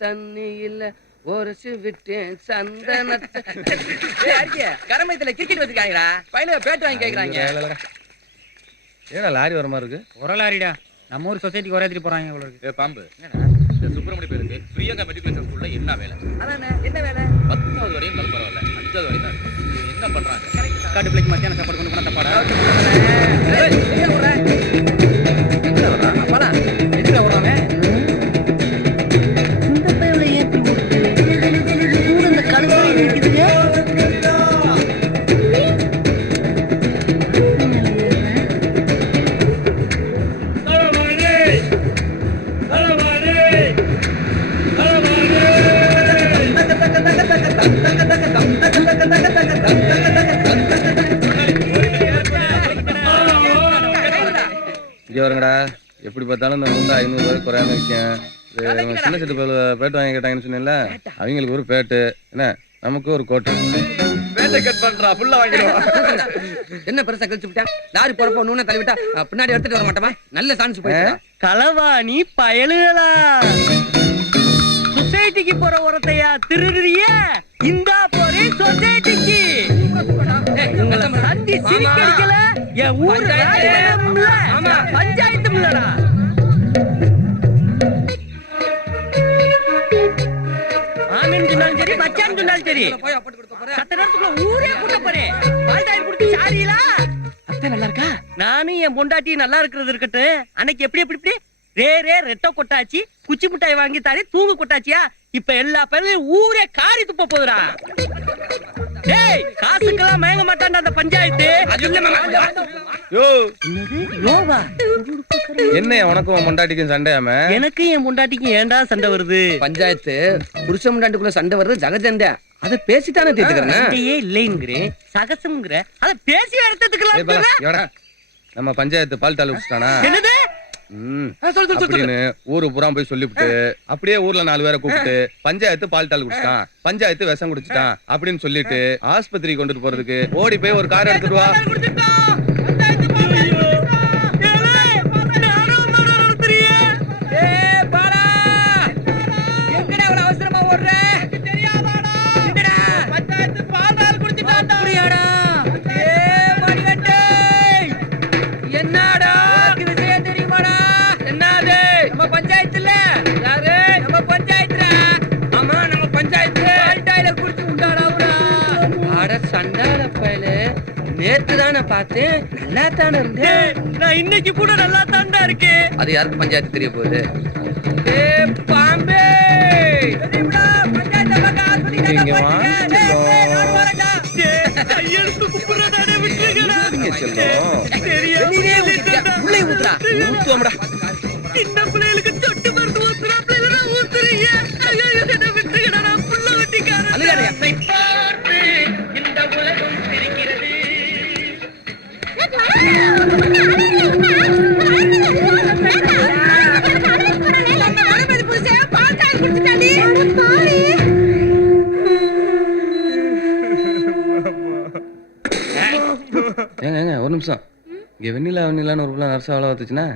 தண்ணியில ஒரசு விட்டேன் சந்தனத்தை. கரமயத்துல கிரிக்கெட் வச்சிருக்காங்களா? பையனுக்கு பேட்டு வாங்கி கேக்குறாங்க. ஏடா லாரி வர மாதிரி இருக்கு? ஒரு லாரிடா, நம்ம ஊர் சொசைட்டிக்கு ஒரே போறாங்க இவ்வளவு இருக்கு. பாம்பு இந்த சுப்பிரமணிய பேருக்கு பிரியங்கா மெட்ரிகுலேஷன் ஸ்கூல்ல என்ன வேலை? அதானே என்ன வேலை? 10வது வரையும் பரவாயில்ல, 5வது வரையும் தான் என்ன பண்றாங்க? காட்டு பிள்ளைக்கு மத்தியான சாப்பாடு கொண்டு போனா தப்பாடா? அப்பலாம் எதுல ஓடுறாங்க? இந்த பையில ஏத்தி விட்டு இந்த கழுதை நிக்குதுங்க. இங்க வருங்கடா. எப்படி பார்த்தாலும் இந்த 500 ரூபாய் குறையாம இருக்கேன். சின்ன சிட்டு பேட்டு வாங்கி கேட்டாங்கன்னு சொன்னேன்ல, அவங்களுக்கு ஒரு பேட்டு, என்ன நமக்கு ஒரு கோட்டு. பேட்டை கட் பண்றா, ஃபுல்லா வாங்கிடுவா. என்ன பெருசா கழிச்சு விட்டா? லாரி போறப்போ நூனை தள்ளி விட்டா பின்னாடி எடுத்துட்டு வர மாட்டோமா? நல்ல சான்ஸ் போயிடுச்சு. களவாணி பயலுகளா, சொசைட்டிக்கு போற உரத்தையா திருடுறிய? இந்தா போறே சொசைட்டிக்கு. உங்களை சந்தி சிரிக்கல, என் ஊர் பஞ்சாயத்து இல்லடா. ஆமின்னு சொன்னாலும் சரி, பச்சான்னு சொன்னாலும் சரி, சத்த நேரத்துக்குள்ள ஊரே கூட்ட போறேன். பால்டாயில் குடிச்சு சாரியிலா அத்தை நல்லா இருக்கா? நானும் என் பொண்டாட்டி நல்லா இருக்கிறது இருக்கட்டும். அன்னைக்கு எப்படி எப்படி இப்படி ரெட்ட கொட்டாச்சி, குச்சி மிட்டாய் வாங்கி தாரே தூங்கு கொட்டாச்சியா? இப்ப எல்லா பேரும் ஊரே காரி துப்ப போதுடா. டேய், காசுக்கெல்லாம் மயங்க மாட்டான்டா அந்த பஞ்சாயத்து. யோவா என்ன உனக்கும் பொண்டாட்டிக்கும் சண்டையாம? எனக்கு என் பொண்டாட்டிக்கும் ஏன்டா சண்டை வருது? பஞ்சாயத்து புருஷ முண்டாட்டிக்குள்ள சண்டை வருது ஜகஜண்டை. அதை பேசிட்டானே தீர்த்துக்கிறேன். சண்டையே இல்லைங்கிற சகசம்ங்கிற அதை பேசி எடுத்துக்கலாம். நம்ம பஞ்சாயத்து பால் டால் குடிச்சிட்டானா? என்னது? அப்படின்னு ஊரு புறா போய் சொல்லிவிட்டு அப்படியே ஊர்ல 4 பேரை கூப்பிட்டு பஞ்சாயத்து பால் டால் குடிச்சிட்டான், பஞ்சாயத்து விஷம் குடிச்சிட்டான் அப்படின்னு சொல்லிட்டு ஆஸ்பத்திரி கொண்டுட்டு போறதுக்கு ஓடி போய் ஒரு கார் எடுத்துட்டு வா. நேத்துதானே பார்த்தேன், நல்லா தானே இருந்தேன். நான் இன்னைக்கு கூட நல்லா தாண்டா இருக்கேன். அது யாருக்கு பஞ்சாயத்து தெரிய போகுது? பாம்பே சின்ன பிள்ளைகளுக்கு சொட்டு மருந்து ஊத்துறீங்க. புள்ள வெட்டிக்காரன் இந்த உலகம் சிரிக்கிறது. ஏங்க ஒரு நிமிஷம். இங்க வெண்ணிலான்னு ஒரு பிள்ளை நர்ஸா வேலை பார்த்துச்சுன்னா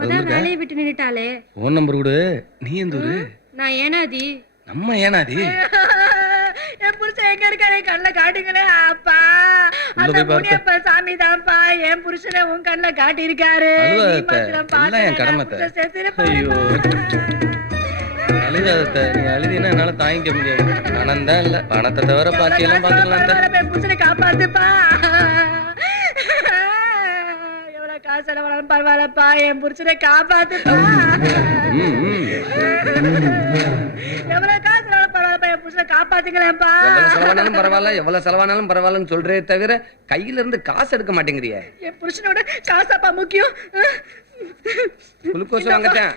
வேலையை விட்டு நின்னுட்டாலே. போன் நம்பர் கொடு. நீ எந்த ஊரு? நான் ஏனாதி. நம்ம ஏனாதி? என் புருஷன் எங்க இருக்காரு? கண்ணுல காட்டுங்களே அப்பா. அந்த முனியப்ப சாமி தான்ப்பா என் புருஷனை உன் கண்ணுல காட்டி இருக்காரு. என் கடமை. ஐயோ அழுகாத. நீ அழுதினா என்னால தாங்கிக்க முடியாது. பணம் தான் இல்ல, பணத்தை தவிர பாக்கியெல்லாம் பாத்துக்கலாம். என் புருஷனை காப்பாத்துப்பா. எவ்வளவு காசு செலவானாலும் பரவாயில்லப்பா, என் புருஷனை காப்பாத்துப்பா. எவ்வளவு காசு செலவானாலும் பரவாயில்லப்பா, என் புருஷனை காப்பாத்துங்களேன்ப்பா. எவ்வளவு செலவானாலும் பரவாயில்ல, எவ்வளவு செலவானாலும் பரவாயில்லன்னு சொல்றே தவிர கையில இருந்து காசு எடுக்க மாட்டேங்கிறிய. என் புருஷனோட காசாப்பா முக்கியம். குளுக்கோஸ் வாங்கட்டேன்.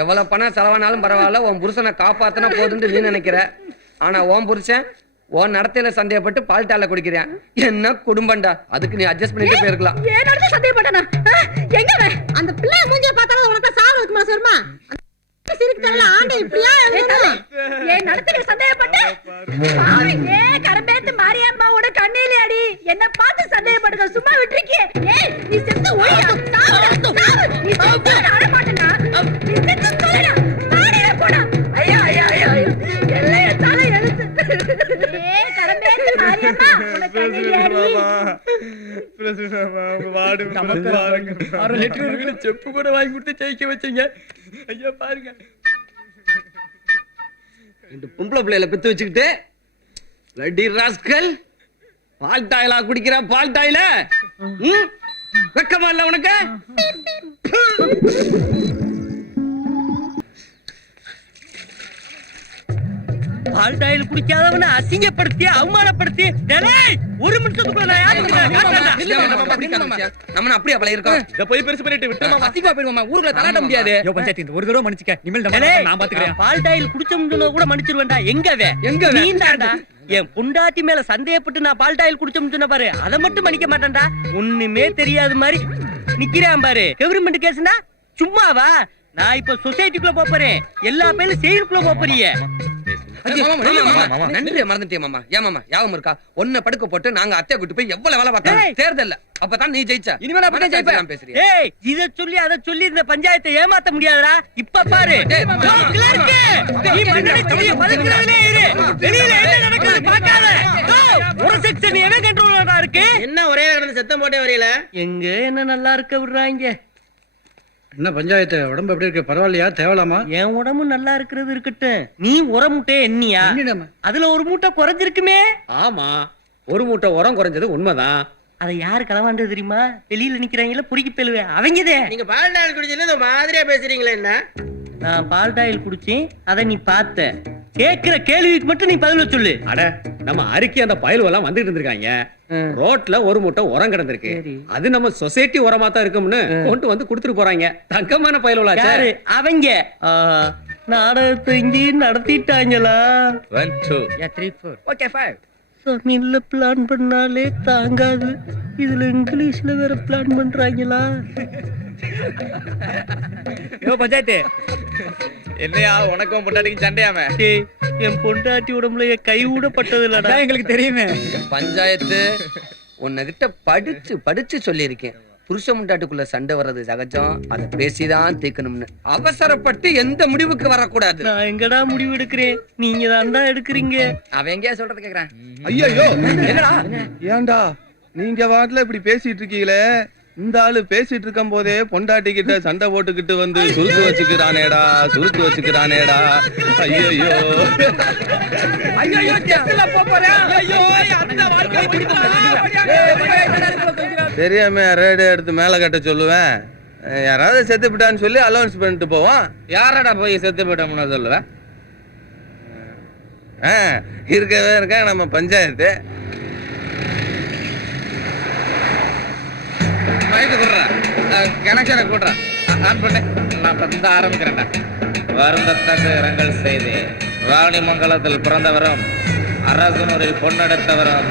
எவ்வளவு பணம் செலவானாலும் பரவாயில்ல, உன் புருஷனை காப்பாத்தினா போதுன்னு நீ நினைக்கிற. ஆனா உன் புருஷன் உன் நடத்தையில சந்தேகப்பட்டு பால்டால குடிக்கிறேன். என்ன குடும்பம்டா, அதுக்கு நீ அட்ஜஸ்ட் பண்ணிட்டு போயிருக்கலாம். ஏன் நடத்த சந்தேகப்பட்டானா? எங்க அந்த பிள்ளை மூஞ்சிய பார்த்தாலும் உனக்கு சாவு இருக்குமா சொல்மா? சிரிக்கறல ஆண்டை இப்படியா எழுதுறான்? ஏன் நடத்த சந்தேகப்பட்ட? ஏ கரம்பேத்து மாரியம்மாவோட கண்ணிலே அடி. என்ன பார்த்து சந்தேகப்படுங்க, சும்மா விட்டுருக்கீ. ஏய் நீ செத்து ஓடியா? சாவு நீ செத்து அட மாட்டேனா? நீ செத்து தொலைடா. பாடியே போடா. அரை லிட்டர் இருக்கிற செப்பு கூட வாங்கி கொடுத்து ஜெயிக்க வச்சீங்க. ஐயா பாருங்க, 2 பொம்பளை பிள்ளைகளை பெத்து வச்சுக்கிட்டு லட்டி ராஸ்கல் பால் டாயிலா குடிக்கிற பால் டாயில வெக்கமா இல்ல உனக்கு? பால் டாயில் குடிக்காதவன அசிங்கப்படுத்தி அவமானப்படுத்தி டேய், ஒரு நிமிஷத்துக்குள்ள நான் யாருக்கு நம்ம அப்படியே பழைய இருக்கோம். இத போய் பெருசு பண்ணிட்டு விட்டுமா. அசிங்கமா போயிருவோமா? ஊருக்குள்ள தலாட்ட முடியாது. பஞ்சாயத்து இந்த ஒரு தடவை மன்னிச்சுக்க, இனிமேல் நான் பாத்துக்கிறேன். பால் டாயில் குடிச்சோம்னு கூட மன்னிச்சிருவேன்டா. எங்க நீந்தாடா என் பொண்டாட்டி மேல சந்தேகப்பட்டு நான் பால் டாயில் குடிச்சோம்னு சொன்ன பாரு, அதை மட்டும் மன்னிக்க மாட்டேன்டா. ஒண்ணுமே தெரியாத மாதிரி நிக்கிறான் பாரு. கவர்மெண்ட் கேஸ்னா சும்மாவா? நான் இப்ப சொசைட்டிக்குள்ள போறேன், எல்லா பேரும் செயலுக்குள்ள போறீங்க. நன்றி மறந்துட்டே மாமா. ஏன் மாமா யாவும் இருக்கா? ஒன்ன படுக்க போட்டு நாங்க அத்தைய கூட்டி போய் எவ்வளவு வேலை பார்த்தோம் தேர்தல்ல. அப்பதான் நீ ஜெயிச்சா. இனிமேல் அப்படியே ஜெயிப்பேன் பேசுறீங்க. ஏய், இத சொல்லி அத சொல்லி இந்த பஞ்சாயத்தை ஏமாத்த முடியாதுடா. இப்ப பாரு, நீ மண்ணனை சொல்லி பதுக்குறதுலே இரு. வெளியில என்ன நடக்குது பார்க்காத. ஒரு செக்ஷன் எவன் கண்ட்ரோலா இருக்கு? என்ன ஒரே கடந்து சத்தம் போட்டே வரையில? எங்க என்ன நல்லா இருக்க விடுறாங்க. என்ன பஞ்சாயத்து உடம்பு எப்படி இருக்கு? பரவாயில்லையா? தேவலாமா? என் உடம்பு நல்லா இருக்கிறது இருக்கட்டும், நீ உர மூட்டை எண்ணியா? அதுல ஒரு மூட்டை குறைஞ்சிருக்குமே. ஆமா, ஒரு மூட்டை உரம் குறைஞ்சது உண்மைதான். அதை யாரு களவாண்டது தெரியுமா? வெளியில நிக்கிறாங்கல்ல பொறுக்கி பெழுவேன் அவங்கதே. நீங்க பால் டாயில் குடிச்சதுல இந்த மாதிரியா பேசுறீங்களே என்ன? நான் பால் டாயில் குடிச்சேன், அதை நீ பார்த்த. கேக்குற கேள்விக்கு மட்டும் நீ பதில சொல்லு. அட, நம்ம அரிக்கி அந்த பயலுவெல்லாம் வந்துட்டு இருந்திருக்காங்க. ரோட்ல ஒரு மூட்டை உரம் கிடந்திருக்கு. அது நம்ம சொசைட்டி உரமா தான் இருக்கும்னு கொண்டு வந்து குடுத்துட்டு போறாங்க. தங்கமான பயலுவலா யாரு அவங்க? நாடகத்தை இங்கேயும் நடத்திட்டாங்களா? 1 2 3 4 ஓகே 5. தமிழ்ல பிளான் பண்ணாலே தாங்காது, இதுல இங்கிலீஷ்ல வேற பிளான் பண்றாங்களா? பஞ்சாயத்து என்னையா உனக்கும் பொண்டாட்டிக்கு சண்டையாம? என் பொண்டாட்டி உடம்புல என் கை கூட பட்டது இல்லடா. எங்களுக்கு தெரியுமே. பஞ்சாயத்து உன்கிட்ட படிச்சு சொல்லியிருக்கேன். புருஷ முண்டாட்டுக்குள்ள சண்டை வர்றது சகஜம், அதை பேசிதான் தீர்க்கணும்னு. அவசரப்பட்டு எந்த முடிவுக்கு வரக்கூடாது. நான் எங்கடா முடிவு எடுக்கிறேன்? நீங்க தான் எடுக்கிறீங்க. அவன் எங்கேயா சொல்றது கேக்குறான். ஐயோ என்னடா? ஏன்டா நீங்க வாட்ல இப்படி பேசிட்டு இருக்கீங்களே? இந்த ஆளு பேசிட்டு இருக்கும் போதே பொண்டாட்டி கிட்ட சண்டை போட்டுக்கிட்டு வந்து சுருக்கு வச்சுக்கிறானேடா. ஐயோ தெரியாம ரேடியோ எடுத்து மேல கட்ட சொல்லுவேன். யாராவது செத்து போட்டான்னு சொல்லி அலௌன்ஸ் பண்ணிட்டு போவான். யாரடா போய் செத்து போட்டோம்னு சொல்லுவேன்? இருக்கவே நம்ம பஞ்சாயத்து. கனெக்ஷனை கூட்டுறேன், ஆன் பண்ணு. நான் தந்த ஆரம்பிக்கிறேன்டா. வருந்தத்தக்க இரங்கல் செய்தி. ராணிமங்கலத்தில் பிறந்தவரும் அரசனூரில் பொன்னெடுத்தவரும்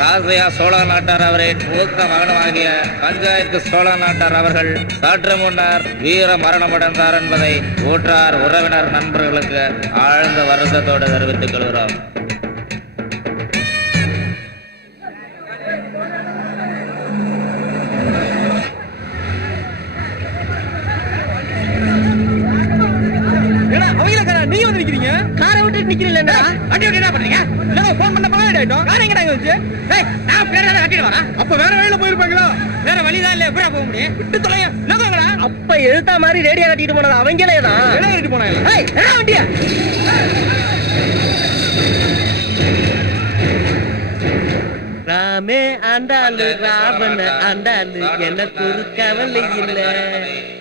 ராசையா சோழ நாட்டார் அவரின் மூத்த மகனுமாகிய பஞ்சாயத்து சோழ நாட்டார் அவர்கள் சற்று முன்னர் வீர மரணமடைந்தார் என்பதை ஊற்றார் உறவினர் நண்பர்களுக்கு ஆழ்ந்த வருத்தத்தோடு தெரிவித்துக் கொள்கிறோம். நீங்க வந்து நிக்கிறீங்க, காரை விட்டு நிக்கிறீங்க. வண்டி விட்டு என்ன பண்றீங்க? போன் பண்ண பகல் ஆயிட்டோம். காரை எங்கடா வந்துச்சு? நான் பேர கட்டிட்டு வரேன். அப்ப வேற வழியில போயிருப்பாங்களா? வேற வழிதான் இல்ல, எப்படா போக முடியும்? விட்டு தொலைய. அப்ப எழுத்தா மாதிரி ரேடியோ கட்டிட்டு போனது அவங்களே தான். கட்டிட்டு போனாங்க. வண்டியா ராமே ஆண்டாளு ராவண ஆண்டாளு எனக்கு ஒரு கவலை இல்ல.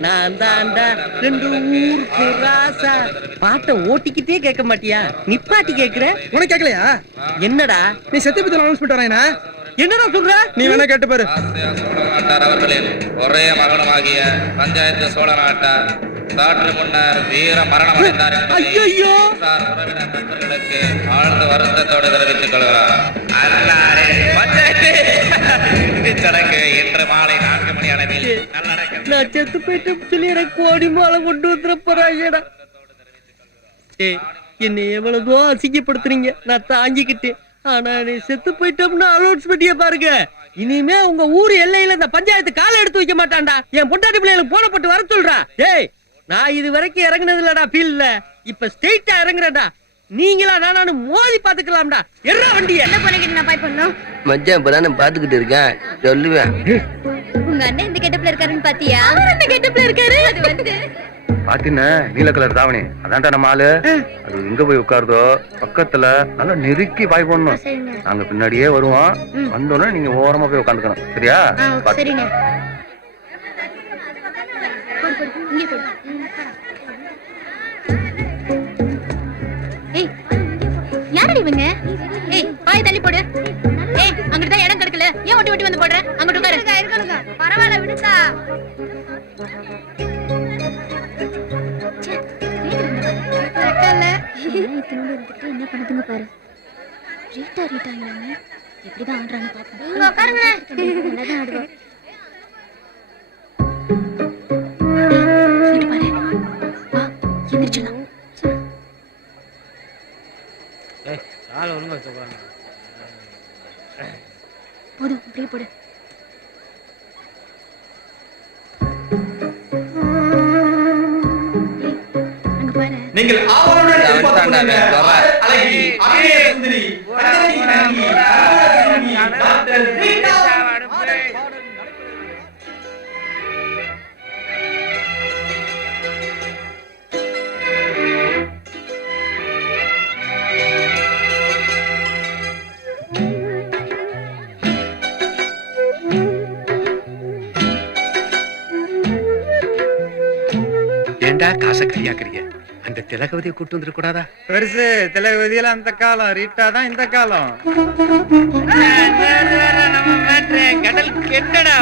நான் தாண்டா 2 ஊருக்கு ராசா. பாட்டை ஓட்டிக்கிட்டே கேட்க மாட்டியா? நிப்பாட்டி கேக்குற. உனக்கு கேட்கலையா? என்னடா நீ செத்து பத்தி அனௌன்ஸ் பண்ணிட்டு என்னடா சொல்ற? நீ வேணா கேட்டு பாரு. சோழ நாட்டார் அவர்களின் ஒரே மகனுமாகிய பஞ்சாயத்து சோழ நாட்டார் சற்று முன்னர் வீர மரணம் அடைந்தார் என்பதை உறவினர் நண்பர்களுக்கு ஆழ்ந்த வருத்தத்தோடு தெரிவித்துக் கொள்கிறார். சடங்கு இன்று மாலை 4 மணி அளவில் நான் செத்து போயிட்டு சொல்லி எனக்கு கோடி மாலை கொண்டு வந்துட போறாங்கடா. என்னை எவ்வளவோ அசிங்கப்படுத்துறீங்க, நான் தாங்கிக்கிட்டேன். ஆனா நீ செத்து போயிட்டோம்னு அலௌன்ஸ் பண்ணிய பாருங்க. இனிமே உங்க ஊர் எல்லையில இந்த பஞ்சாயத்து காலை எடுத்து வைக்க மாட்டான்டா. என் பொண்டாட்டி பிள்ளைகளுக்கு போனப்பட்டு வர சொல்றா. ஏய், நான் இது வரைக்கும் இறங்குனது இல்லடா ஃபீல்ட்ல. இப்ப ஸ்ட்ரெயிட்டா இறங்குறடா. நீங்களா நானு மோதி பாத்துக்கலாம்டா. எறா வண்டி. என்ன பண்ணிக்கிட்டு நான் பாய் பண்ணோம்? மச்சான் இப்பதான் பாத்துக்கிட்டு இருக்கேன், சொல்லுவேன். உங்க அண்ணன் இந்த கெட்ட பாத்தியா அவர் அந்த கெட்டப்ல இருக்காரு அது வந்து பாத்தீங்கன்னா நீல கலர் தாவணி அதான்டா நம்ம ஆளு. அது எங்க போய் உட்காருதோ பக்கத்துல நல்லா நெருக்கி பாய் போடணும். நாங்க பின்னாடியே வருவோம். வந்தோடனே நீங்க ஓரமா போய் உட்காந்துக்கணும். சரியா? சரிங்க. ஏய் யாரடி இவங்க? ஏய் பாய் தள்ளி போடு. ஏய் அங்கிட்டு தான் இடம் கிடக்கல. ஏன் ஒட்டி ஒட்டி வந்து போடுற? அங்கிட்டு உட்காரு. இருக்கணுங்க. பரவாயில்ல விடுடா. என்ன பண்ணுதுங்க பாரு. ரீட்டாங்க எப்படிதான் ஆடுறான்னு பாப்போம். இங்க உட்காருங்க. நல்லாதான் ஆடுவோம். இங்க பாரு. வா எந்திரிச்சலாம். ஏய் கால ஒழுங்கா சொல்றாங்க. போதும் அப்படியே போடு. அங்க பாரு. நீங்கள் ஆவலுடன் எதிர்பார்த்துக் அழகி அகிலே சுந்தரி டாக்டர் ரீட்டா ஏண்டா காசை கையாக்குறீங்க? அந்த திலகவதியை கூட்டு வந்துட கூடாதா? பெருசு திலகவதியெல்லாம் அந்த காலம். ரீட்டா தான் இந்த காலம். கடல் கெட்டடா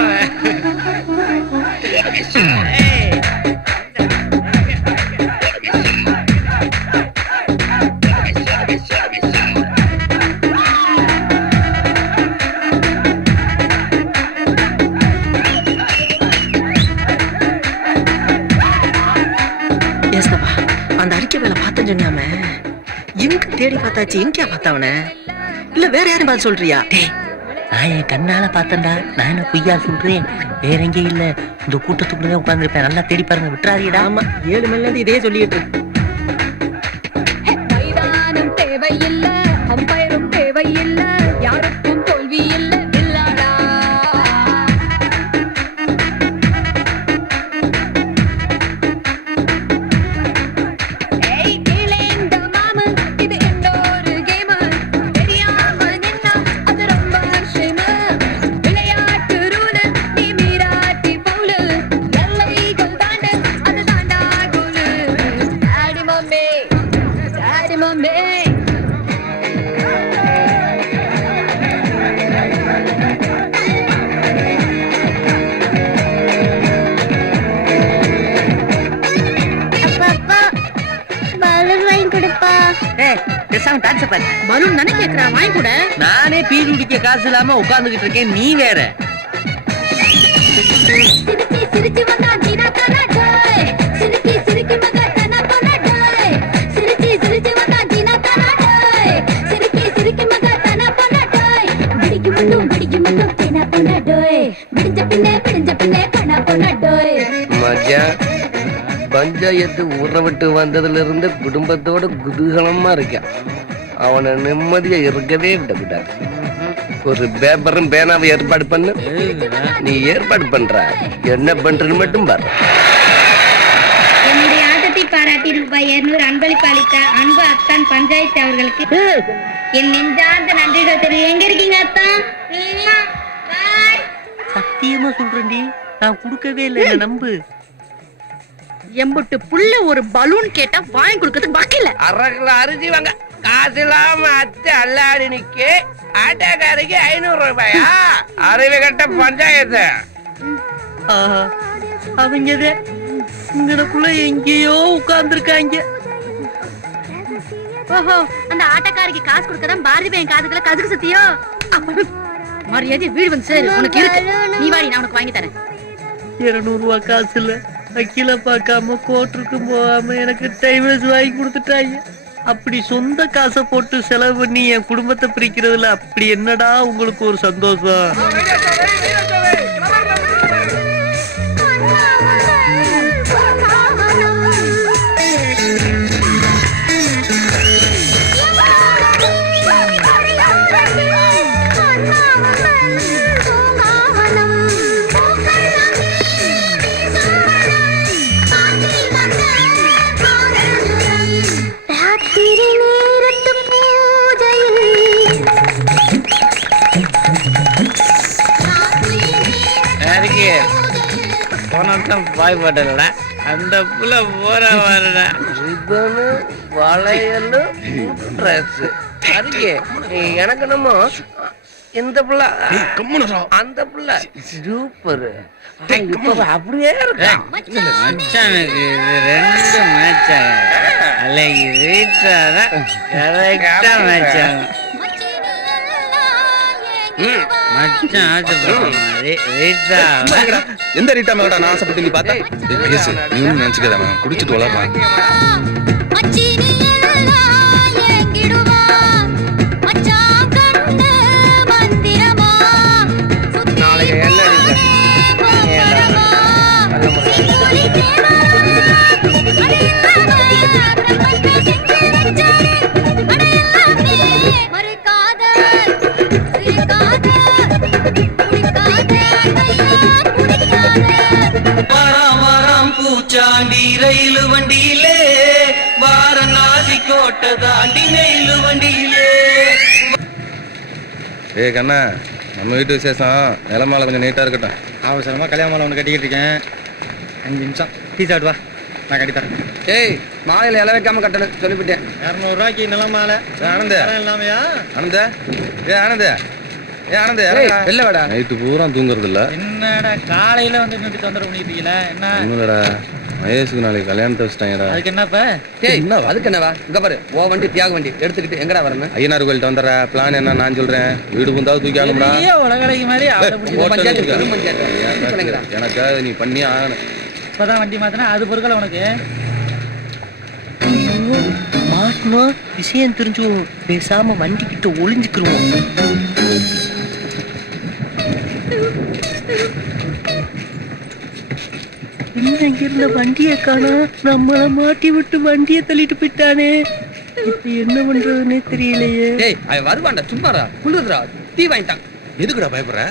அந்த அறிக்கை வேலை பார்த்தேன்னு சொன்னாம எங்க தேடி பார்த்தாச்சு. எங்க பார்த்தவன இல்ல வேற யாரும் பார்த்து சொல்றியா? நான் என் கண்ணால பார்த்தேன்டா. நான் என்ன பொய்யா சொல்றேன்? வேற எங்கேயும் இல்ல, இந்த கூட்டத்துக்குள்ளே உட்கார்ந்துருப்பேன். நல்லா தேடி பாருங்க. விட்டுறாதீடா. ஆமா 7 மணில இருந்து இதே சொல்லிட்டு மைதானம் தேவையில்ல, அம்பயரும் தேவையில்ல, யாருக்கும் தோல்வி இல்ல. வில்லாடா ஏய் கேளேந்த மாமு, இது இன்னொரு கேம். தெரியாம நின்னா அது ரொம்ப ஷேம். விளையாட்டு ரூல் நீ மீராட்டி பவுல். எல்லைகள் தாண்டு அது தாண்டா goal. Daddy mummy daddy mummy. Balloon தானே கேக்குறா, வாங்கி கூட. நானே பீடி குடிக்க காசு இல்லாம உட்கார்ந்துகிட்டு இருக்கேன். நீ வேற சிரிச்சி சிரிச்சி வந்தா ஜீனா தானா டோய். சிரிச்சி சிரிச்சி வந்தா தானா போனா டோய். சிரிச்சி சிரிச்சி வந்தா ஜீனா தானா டோய். சிரிச்சி சிரிச்சி வந்தா தானா போனா டோய். பிடிக்கு மட்டும் தேனா போனா டோய். பிடிஞ்ச பின்னே கணா போனா டோய். மஜா பஞ்சாயத்து ஊற விட்டு வந்ததுல இருந்து குடும்பத்தோட குதூகலமா இருக்கான். அவனை நிம்மதியா இருக்கவே விடக்கூடாது. ஒரு பேப்பரும் பேனாவை ஏற்பாடு பண்ணு. நீ ஏற்பாடு பண்ற, என்ன பண்றன்னு மட்டும் பாரு. என்னுடைய ஆட்டத்தை பாராட்டி ரூபாய் 200 அன்பளிப்பு அளித்த அன்பு அத்தான் பஞ்சாயத்து அவர்களுக்கு என் நெஞ்சார்ந்த நன்றிகள் தெரியும். எங்க இருக்கீங்க அத்தான்? சத்தியமா சொல்றேன்டி, நான் கொடுக்கவே இல்லை. என்ன நம்பு. எம்புட்டு புள்ள ஒரு பலூன் கேட்டா வாங்கி கொடுக்கறதுக்கு பாக்கி இல்ல. 1/2 கிலோ அரிசி வாங்க காசு இல்லாம அத்து அல்லாடி நிக்க. ஆட்டக்காரிக்கு 500 ரூபாயா? அறிவு கட்ட பஞ்சாயத்து. அவங்க இங்கனக்குள்ள எங்கேயோ உட்கார்ந்துருக்காங்க. ஓஹோ, அந்த ஆட்டக்காரிக்கு காசு கொடுக்கதான் பாரதி பையன் காதுக்குள்ள கதுக்கு சத்தியோ. மரியாதை வீடு வந்து சரி, உனக்கு இருக்கு. நீ வாடி, நான் உனக்கு வாங்கி தரேன். 200 ரூபாய் காசு இல்ல. அக்கில பார்க்காம கோர்ட்டுக்கும் போகாம எனக்கு டைவர்ஸ் வாங்கி கொடுத்துட்டாங்க. அப்படி சொந்த காசை போட்டு செலவு பண்ணி என் குடும்பத்தை பிரிக்கிறதுல அப்படி என்னடா உங்களுக்கு ஒரு சந்தோஷம்? மாசம் பாய் போட்டலடா அந்த புள்ள போற வரடா ரிப்பனு வளையல் ட்ரெஸ் அதுக்கே எனக்கு என்னமோ இந்த புள்ள அந்த புள்ள சூப்பர் அப்படியே இருக்கா மச்சானுக்கு இது ரெண்டு மேட்ச் ஆகாது அன்னைக்கு ரீச்சா தான் கரெக்டா மேட்ச் ஆகும் மச்சான் ஆசைப்பட்ட மாதிரி ரீச்சா எந்த ரீட்டா மேலடா நான் ஆசைப்பட்டு நீ பார்த்தா நீ ஒன்றும் நினைச்சுக்காத அவன் குடிச்சிட்டு வளர்றான் நாளைக்கு என்ன பூச்சாண்டி ரயிலு வண்டியிலே வாரணாசி கோட்டை தாண்டி நெயிலு வண்டியிலே. ஏய் கண்ணா நம்ம வீட்டு விசேஷம் நிலமால கொஞ்சம் நீட்டா இருக்கட்டும். அவசரமா கல்யாண மாலை ஒன்று கட்டிக்கிட்டு இருக்கேன். 5 நிமிஷம் டீ சாப்பிட்டு வா, நான் கட்டி தரேன். ஏய் மாலையில இலை வைக்காம கட்டணு சொல்லிவிட்டேன். 200 ரூபாய்க்கு நில மாலை ஆனந்த இல்லாமையா? ஆனந்த ஏ ஆனந்த ஏ ஆனந்த வெளில வாடா. நைட்டு பூரா தூங்குறது இல்ல. என்னடா காலையில வந்து நின்று தொந்தரவு பண்ணிட்டீங்களா? என்ன ஒண்ணுலடா மகேஷுக்கு நாளைக்கு கல்யாணத்தை வச்சுட்டாங்கடா. அதுக்கு என்னப்ப? ஏய் என்னவா? அதுக்கு என்னவா? இங்க பாரு ஓ வண்டி தியாக வண்டி எடுத்துக்கிட்டு எங்கடா வரணும்? ஐயனார் கோயில்கிட்ட வந்துடுற பிளான் என்ன நான் சொல்றேன். வீடு பூந்தாவது தூக்கி ஆகணும்டா. உலகடைக்கு மாதிரி பஞ்சாயத்து பெரும் பஞ்சாயத்து சொல்லுங்கடா. எனக்காக நீ பண்ணி ஆகணும். இப்பதான் வண்டி மாத்தினா அது பொருட்கள் உனக்கு. மாட்டினா விஷயம் தெரிஞ்சுவோம், பேசாம வண்டி கிட்ட ஒளிஞ்சுக்கிருவோம். என்ன இங்க இருந்த வண்டியை காணோம், நம்மள மாட்டி விட்டு வண்டியை தள்ளிட்டு போயிட்டானே. இப்ப என்ன பண்றதுன்னே தெரியலையே. டேய் அவன் வருவான்டா, சும்மாடா குளிருதுடா, டீ வாங்கிட்டான். எதுக்குடா பயப்படுற?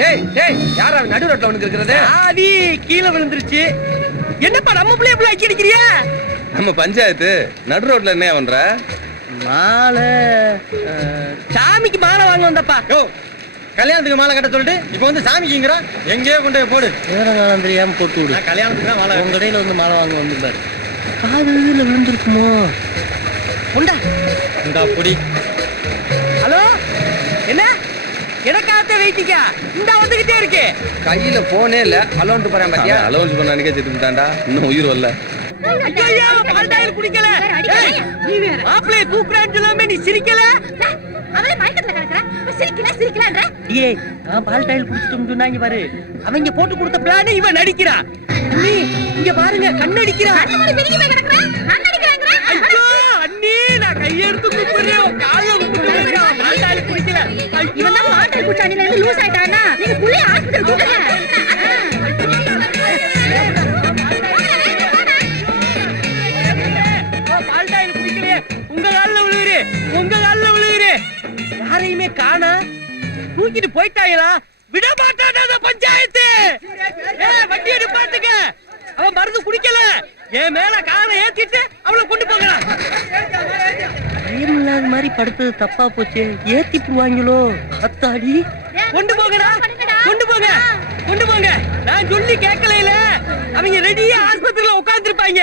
டேய் டேய் யாரா நடு ரோட்ல உனக்கு இருக்கிறது? ஆதி கீழே விழுந்துருச்சு. என்னப்பா நம்ம பிள்ளைய பிள்ளை அக்கி அடிக்கிறியா? நம்ம பஞ்சாயத்து நடு ரோட்ல என்ன பண்ற? மாலை சாமிக்கு மாலை வாங்க வந்தப்பா. கல்யாணத்துக்கு மாலை கட்ட சொல்லிட்டு இப்ப வந்து சாமிக்குங்கிற எங்கேயோ கொண்டு போய் போடு. நேரம் காலம் தெரியாம போட்டு விடு. கல்யாணத்துக்கு தான் மாலை உங்க கடையில வந்து மாலை வாங்க வந்துருப்பாரு. காது இதுல விழுந்திருக்குமோ? உண்டா இந்த பொடி. ஹலோ, என்ன எனக்காக வெயிட்டிக்கா? இந்த வந்துகிட்டே இருக்கு. கையில போனே இல்ல, அலோன்ட்டு போறேன் பாத்தியா? அலோன்ஸ் பண்ண அன்னைக்கே செத்துட்டான்டா. இன்னும் உயிர் வரல. ஐயோ பால்டாயில் குடிக்கல. மாப்பிளைய தூக்குறான்னு சொல்லாம நீ சிரிக்கல. அவளே மயக்கத்துல கிடக்குறா, சிரிக்கல சிரிக்கலன்ற. ஏய் நான் பால்டாயில் குடிச்சிட்டோம்னு சொன்னாங்க பாரு. அவங்க போட்டு கொடுத்த பிளான் இவன் நடிக்கிறா. நீ இங்க பாருங்க கண்ணடிக்கிறா. அந்த மாதிரி வெளிய போய் கிடக்குறா, அண்ணடிக்கறாங்கற. ஐயோ அண்ணி நான் கையெடுத்து குப்புறேன், உன் கால்ல குப்புறேன். பால்டாயில் குடிக்கல. இவன் தான் மாட்டல் குச்சானில இருந்து லூஸ் ஆயிட்டானா? நீங்க புள்ளைய ஹாஸ்பிடல் கூட்டுங்க. பால்டாயில் குடிக்கலையே, உங்க கால்ல விழுகுறே, உங்க கால்ல விழுகுறே. யாரையுமே காணா, தூக்கிட்டு போயிட்டாங்களா? விட மாட்டான பஞ்சாயத்து. வண்டி எடுப்பாத்துக்க, அவன் மருந்து குடிக்கல. என் மேல காலை ஏத்திட்டு அவளை கொண்டு போகலாம். இல்லாத மாதிரி படுத்தது தப்பா போச்சு. ஏத்தி போடுவாங்களோ அத்தாடி. கொண்டு போங்கடா, கொண்டு போங்க, கொண்டு போங்க. நான் சொல்லி கேட்கல. அவங்க ரெடியா ஆஸ்பத்திரியில உட்கார்ந்துருப்பாங்க.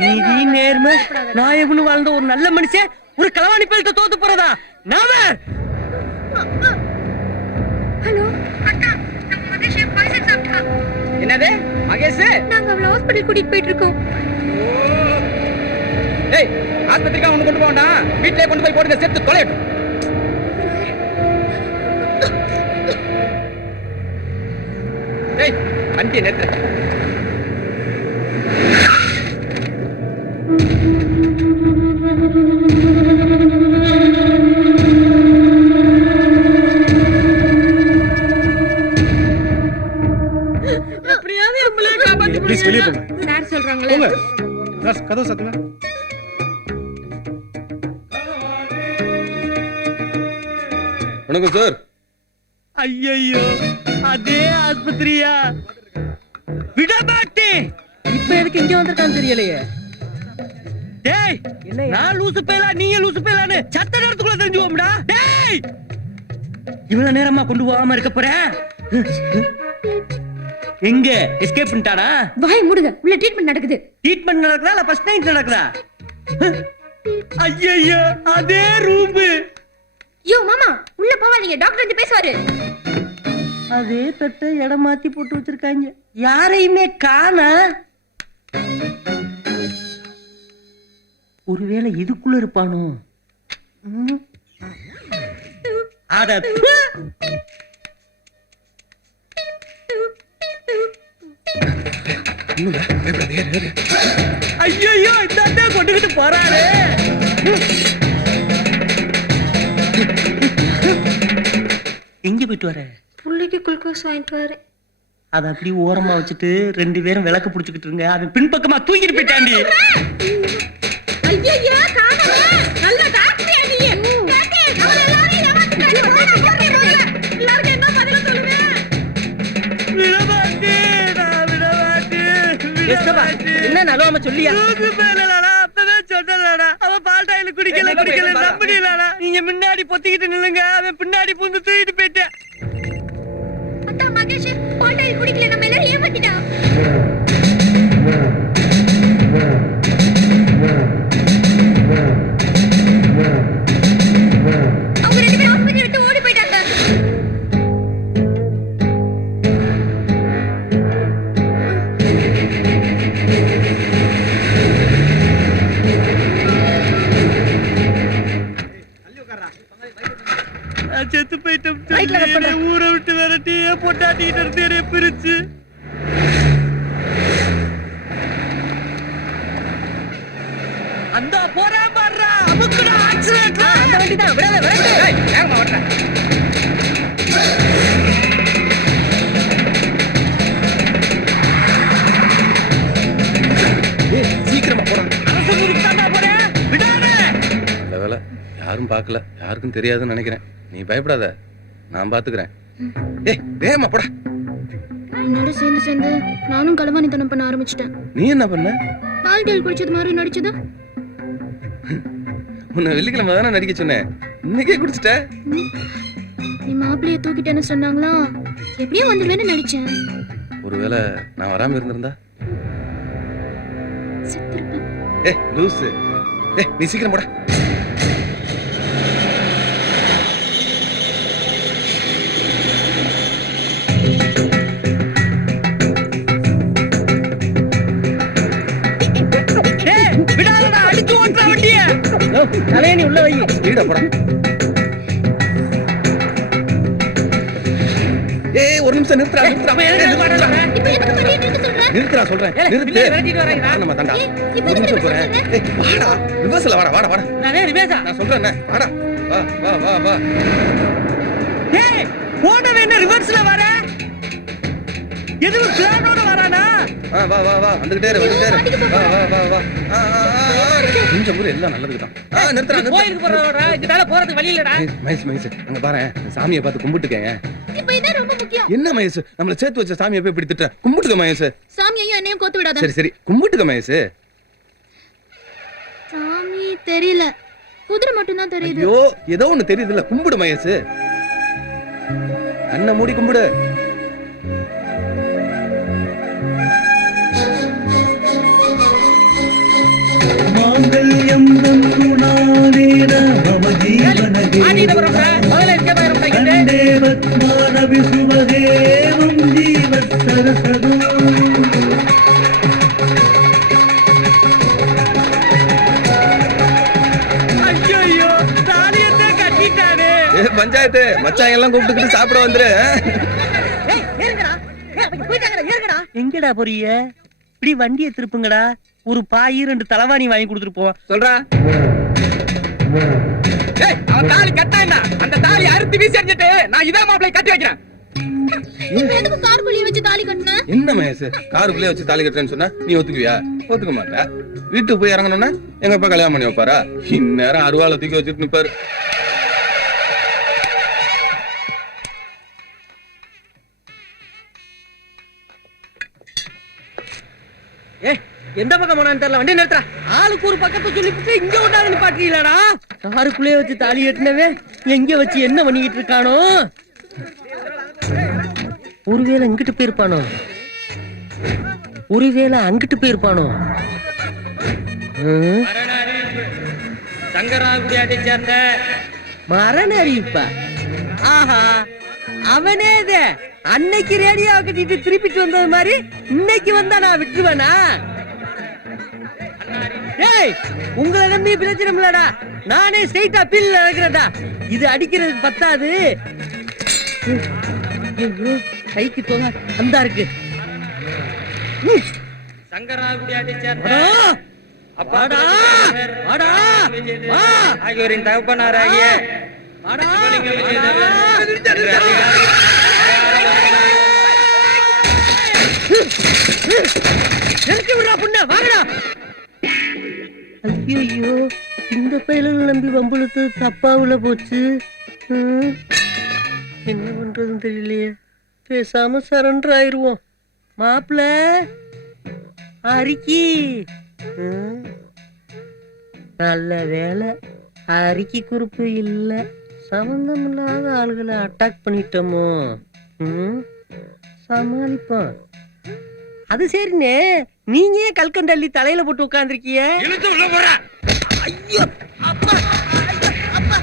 நீதி நேர்மை நாயகன்னு வாழ்ந்த ஒரு நல்ல மனுஷன் ஒரு களவாணி பேர்கிட்ட தோத்து போறதா? நாம ஹலோ அக்கா, நம்ம மகேஷ் பாய்சன் சாப்பிட்டா. என்னது மகேஷ்? நாங்க அவளை ஹாஸ்பிடல் கூட்டிட்டு போயிட்டு இருக்கோம். ஏய் ஆஸ்பத்திரிக்கு அவனை கொண்டு போகண்டா, வீட்டிலே கொண்டு போய் போடுங்க, செத்து தொலையட்டும். ஏய் வண்டியை நிறுத்து. எப்படியாவது என் பிள்ளைய காப்பாத்தி ப்ளீஸ் வெளியே போங்க. சார் சொல்றாங்களே. போங்க. நர்ஸ் கதவு சாத்துங்க. வணக்கம் சார். ஐயோ அதே ஆஸ்பத்திரியா? விட மாட்டேன். இப்ப எதுக்கு இங்க வந்திருக்கான்னு தெரியலையே. டேய் நான் லூசு பேலா, நீங்க லூசு பேலான்னு சத்த நேரத்துக்குள்ள தெரிஞ்சுவோம்டா. டேய் இவ்வளவு நேரமா கொண்டு போகாம இருக்க போற? எங்க எஸ்கேப் பண்ணிட்டானா? வாய் மூடுங்க, உள்ள ட்ரீட்மெண்ட் நடக்குது. ட்ரீட்மெண்ட் நடக்குதா இல்ல ஃபர்ஸ்ட் நைட் நடக்குதா? ஐயோ அதே ரூம். யோ மாமா, உள்ள போவாதீங்க, டாக்டர் வந்து பேசுவாரு. அதே தட்டை இடம் மாத்தி போட்டு வச்சிருக்காங்க, யாரையுமே காணா. ஒருவேளை இதுக்குள்ள இருப்பானோ? அட ஐயோ இந்த கொண்டுகிட்டு போறாரு. எங்க போயிட்டு வர? புள்ளைக்கு குளுக்கோஸ் வாங்கிட்டு வரேன். அத அப்படி ஓரமா வச்சுட்டு 2 பேரும் விளக்கு புடிச்சுக்கிட்டு இருங்க. அவன் பின்பக்கமா தூக்கிட்டு போயிட்டாண்டி. ஐயோ காணோம். நல்ல டாக்டர் நீ. கேட்டே அவள எல்லாரையும் ஏமாத்திட்டாங்க. எல்லாரும் என்ன பதில சொல்லுங்க? விடமாட்டே. என்ன நலவாம சொல்லியா? அப்பவே சொன்னலடா, அவன் பால் டாயில குடிக்கல நம்பிடலடா. நீங்க முன்னாடி பொத்திக்கிட்டு நில்லுங்க, அவன் பின்னாடி பூந்து தூக்கிட்டு போயிட்டான். அத்தா மகேஷ் பால் டாயில் குடிக்கல, நம்ம எல்லாரும் ஏமாத்திட்டான். அவங்க 2 பேரும் ஹாஸ்பிடல் விட்டு ஓடி போயிட்டாங்க. செத்து போயிட்டோம். ஊரை விட்டு விரட்டி பொட்டாட்டிக்கிட்டு இருந்து என்னைய பிரிச்சு. அந்த போறா பாடுறா அமுக்குடா ஆக்சிடென்ட். அந்த வண்டி தான் விடவே வேகமா ஓட்டுறேன். சீக்கிரமா போறேன். அரசு ஊருக்கு தாண்டா போறேன், விடாதே. நல்ல வேலை யாரும் பார்க்கல, யாருக்கும் தெரியாதுன்னு நினைக்கிறேன். நீ பயப்படாத, நான் பாத்துக்கிறேன். வேகமா போடா. என்னோட சேர்ந்து நானும் களவாணித்தனம் பண்ண ஆரம்பிச்சிட்டேன். நீ என்ன பண்ண? பால் டாயில் குடிச்சது மாதிரி நடிச்சது. உன்னை வெள்ளிக்கிழமை தானே நடிக்க சொன்னேன், இன்னைக்கே குடிச்சிட்ட. நீ மாப்பிள்ளைய தூக்கிட்டேன்னு சொன்னாங்களா, எப்படியோ வந்துடுவேன்னு நடிச்சேன். ஒருவேளை நான் வராம இருந்திருந்தா? செத்துருப்பேன். லூசு. நீ சீக்கிரம் போடா. விடாதடா, அடிச்சு ஓட்டுற வண்டிய. தலையணி உள்ள வை. ஸ்பீடா போடா. ஒரு நிமிஷம் நிறுத்துறா. நிறுத்துறா சொல்றேன். நம்ம தாண்டா ஒரு நிமிஷம் போறேன். வாடா, ரிவர்ஸ்ல வாடா வாடா வாடா. நான் சொல்றேன், வாடா. வா வா வா வா. போடவே என்ன ரிவர்ஸ்ல வர? எதுவும் பிளானோட வரானா? வா வா வா, வந்துட்டே இரு. வா வா வா வா. கொஞ்சம் முறை எல்லாம் நல்லதுக்கு தான். நிறுத்துறா. கோயிலுக்கு போறடா, இதனால போறதுக்கு வழி இல்லடா. மகேஷ் அங்க பாரு, சாமியை பார்த்து கும்பிட்டுக்கங்க. இப்போ இதான் ரொம்ப முக்கியம். என்ன மகேஷ், நம்மள சேர்த்து வச்ச சாமியை போய் இப்படி திட்டுற? கும்பிட்டுக்க மகேஷ். சாமியையும் என்னையும் கோத்து விடாத. சரி கும்பிட்டுக்க மகேஷ். சாமி தெரியல, குதிரை மட்டும் தான் தெரியுது. ஐயோ, ஏதோ ஒண்ணு தெரியுது இல்ல, கும்பிடு மகேஷ். கண்ணை மூடி கும்பிடு. மாங்கல்யம் தந்துணானேன மம ஜீவனகே கண்டே பத்மானபி சுபகேவம் ஜீவத்சரசதோ. ஐயோ, தாலியத்தை கட்டிட்டானே. பஞ்சாயத்து மச்சாங்க எல்லாம் கூப்பிட்டுக்கிட்டு சாப்பிட வந்துரு. எங்கடா போறீங்க? இப்படி வண்டியை திருப்புங்கடா. ஒரு பாய் 2 தலவாணி வாங்கி கொடுத்துட்டு போ. சொல்றா. அவன் தாலி கட்டாண்டா, அந்த தாலி அறுத்து வீசி எறிஞ்சிட்டு நான் இதே மாப்பிளை கட்டி வைக்கிறேன். இப்ப எதுக்கு காருக்குள்ளே வச்சு தாலி கட்டின? என்ன மகேஷ், காருக்குள்ளே வச்சு தாலி கட்டுறேன்னு சொன்னா நீ ஒத்துக்குவியா? ஒத்துக்க மாட்டா. வீட்டுக்கு போய் இறங்கணும்னா எங்க அப்பா கல்யாணம் பண்ணி வைப்பாரா? இந்நேரம் அருவாளை தூக்கி வச்சுட்டு நிப்பாரு. எந்த பக்கம் போனான்னு தெரியல, வண்டி நிறுத்துறா. ஆளுக்கு ஒரு பக்கத்தை சொல்லிட்டு இங்க ஒட்டாது நிப்பாட்டீங்களாடா. காருக்குள்ளே வச்சு தாலி கட்டினவே எங்க வச்சு என்ன பண்ணிக்கிட்டு இருக்கானோ? ஒருவேளை இங்கிட்டு போயிருப்பானோ, ஒருவேளை அங்கிட்டு போயிருப்பானோ. சங்கராகுடியாட்டை சேர்ந்த மரண அறிவிப்பா? ஆஹா, அவனே இது. அன்னைக்கு ரேடியோ கட்டிட்டு திருப்பிட்டு வந்தது மாதிரி இன்னைக்கு வந்தா நான் விட்டுருவேனா? ஏய், உங்களை நம்பி பிரச்சனை இல்லடா, நானே ஸ்ட்ரைட்டா பில் நடக்கிறதா. இது அடிக்கிறதுக்கு பத்தாது. கைக்கு தோக அந்த இருக்கு. சங்கராகுடியாட்டை சேர்ந்த ஆகியோரின் தகப்பனாராகிய ஐயோ, இந்த பயிலும் நம்பி வம்புழுத்து தப்பாவுல போச்சு. என்ன பண்றதுன்னு தெரியலையே. பேசாம சரண்டர் ஆயிருவோம். மாப்பிள்ள அரிக்கி. நல்ல வேலை, அரிக்கி குறிப்பு இல்ல. சம்பந்தம் இல்லாத ஆளுகளை அட்டாக் பண்ணிட்டோமோ. சமாளிப்போம். அது சரிண்ணே, நீங்க ஏன் கல்கண்டள்ளி தலையில போட்டு உட்கார்ந்துருக்கீங்க? ஐயோ, அப்பா, அப்பா.